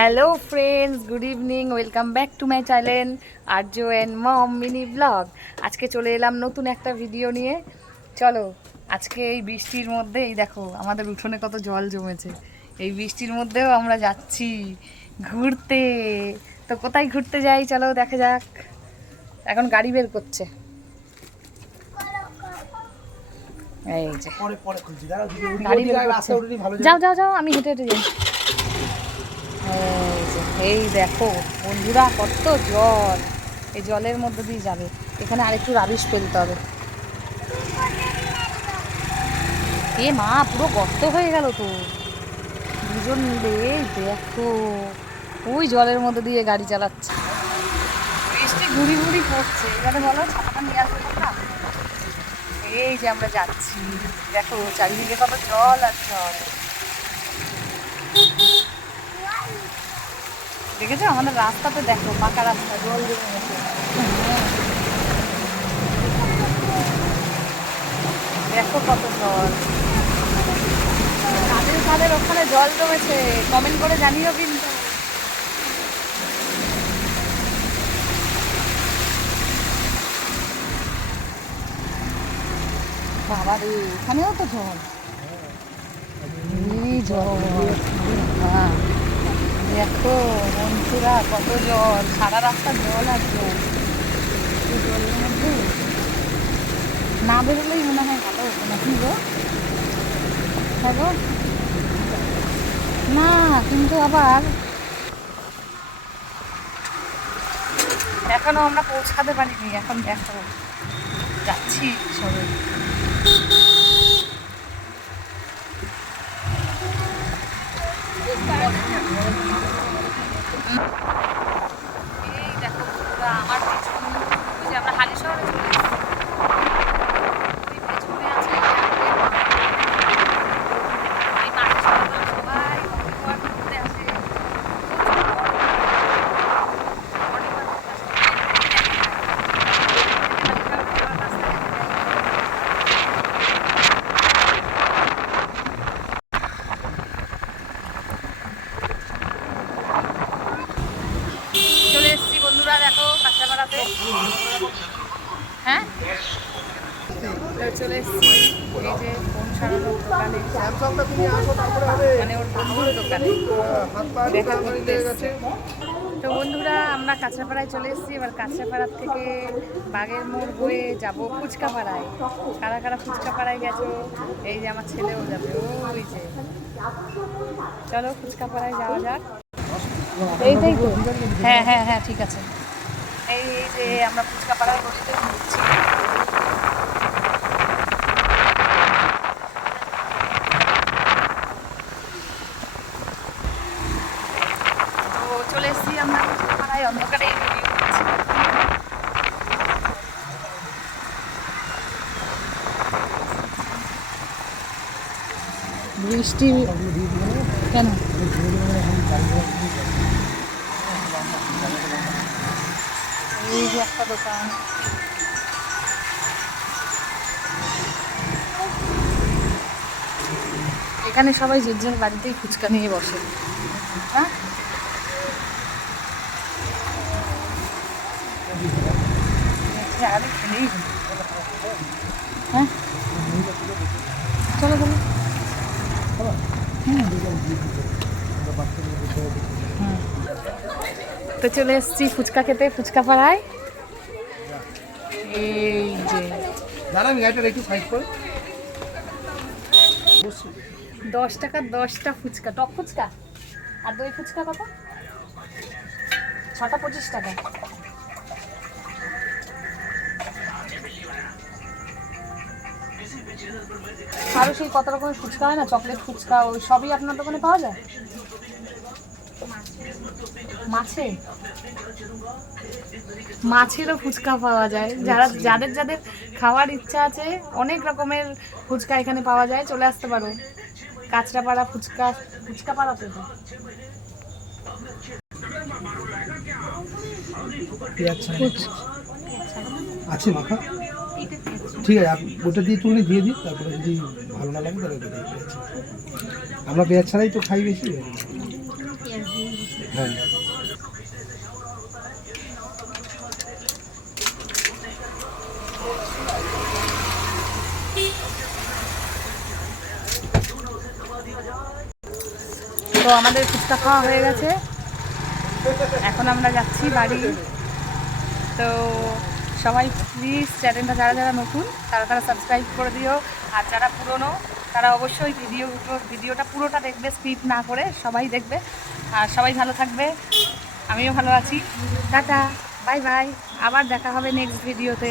Hello friends, good evening, welcome back to my channel Arzoo and mom mini vlog. আজকে চলে এলাম নতুন একটা ভিডিও নিয়ে। চলো, আজকে এই বৃষ্টির মধ্যে এই দেখো আমাদের উঠোনে কত জল জমেছে। এই বৃষ্টির মধ্যেও আমরা যাচ্ছি ঘুরতে। তো কোথায় ঘুরতে যাই চলো দেখা যাক। এখন গাড়ি বের করছে, এই যে গাড়ি বের করছে। যাও যাও যাও, আমি হেঁটে হেঁটে যাই। এই দেখো বন্ধুরা, কত জল। এই জলের মধ্যে দিয়ে যাবে। এখানে আরেকটু রাবিশ ফেলতে হবে। এ মা, পুরো গর্ত হয়ে গেল তো। দুজন মিলে এই দেখো ওই জলের মধ্যে দিয়ে গাড়ি চালাচ্ছে। বৃষ্টি ঘুরি ঘুরি পড়ছে। এবারে বলো ছাতাটা নিয়ে আসবো না। এই যে আমরা যাচ্ছি, দেখো চারিদিকে কত জল আর জল। দেখেছো আমাদের রাস্তাতে, দেখো পাকা রাস্তা, জল জমে গেছে। দেখো কত জল। কাদের কাদের ওখানে জল জমেছে কমেন্ট করে জানিও কিন্তু। বাবা রে, এখানেও তো জল। এই জল, হ্যাঁ দেখো বন্ধুরা কত জল, সারা রাস্তা জল আর জল। এই জলের মধ্যে না বেরোলেই মনে হয় ভালো হতো না, কি গো? হ্যাঁ গো, না কিন্তু আবার এখনো আমরা পৌঁছাতে পারিনি। এখন দেখো যাচ্ছি সবাই। এই দেখো বন্ধুরা, আমার পেছনে ওই যে আমরা হালি শহরে চলে এসেছি। ওই পেছনে আছে এই মাঠে সবাই অনেকবার ঘুরতে আসে। চলে এসেছি বন্ধুরা, দেখো কাঁচরাপাড়াতে। হ্যাঁ চলে এসেছি এই যে ফোন সারানোর দোকানে, মানে ওর বন্ধুর দোকানে দেখা করতে এসেছি। তো বন্ধুরা আমরা কাঁচরাপাড়ায় চলে এসেছি। এবার কাঁচরাপাড়ার থেকে বাগের মোড় হয়ে যাব ফুচকাপাড়ায়। কারা কারা ফুচকাপাড়ায় গেছো? এই যে আমার ছেলেও যাবে, ওই যে। চলো ফুচকাপাড়ায় যাওয়া যাক। এইটাই তো, হ্যাঁ হ্যাঁ হ্যাঁ ঠিক আছে। এই যে আমরা ফুচকাপাড়ার গলিতে ঘুরছি। তো চলে এসেছি আমরা ফুচকাপাড়ায়, অন্ধকারে ভিডিও করছি। বৃষ্টি কেন? এই যে একটা দোকান, এখানে সবাই যে যার বাড়িতেই ফুচকা নিয়ে বসে। হ্যাঁ খেলেই, হ্যাঁ চলো চলো। তো চলে এসেছি ফুচকা খেতে ফুচকাপাড়ায়। এই যে 10 টাকা 10টা ফুচকা, টক ফুচকা। আর দই ফুচকা কত? 6টা 25 টাকা। আরও সেই কত রকমের ফুচকা হয় না, চকলেট ফুচকা, ওই সবই আপনার দোকানে পাওয়া যায়। মাছেরও ফুচকা পাওয়া যায়। যাদের যাদের খাওয়ার ইচ্ছা আছে, অনেক রকমের ফুচকা এখানে পাওয়া যায়, চলে আসতে পারো। কাঁচরাপাড়া ফুচকাপাড়াতে তো আছে মাখা, ঠিক আছে ওটা দিয়ে তুলে দিয়ে দিই, তারপরে যদি ভালো না লাগে তাহলে আমরা পেঁয়াজ ছাড়াই তো খাই বেশি। হ্যাঁ তো আমাদের ফুচকা খাওয়া হয়ে গেছে, এখন আমরা যাচ্ছি বাড়ি। তো সবাই প্লিজ চ্যানেলটা যারা যারা নতুন তারা তারা সাবস্ক্রাইব করে দিও, আর যারা পুরনো তারা অবশ্যই ভিডিওটা পুরোটা দেখবে, স্কিপ না করে সবাই দেখবে। আর সবাই ভালো থাকবে, আমিও ভালো আছি। টাটা, বাই বাই, আবার দেখা হবে নেক্সট ভিডিওতে।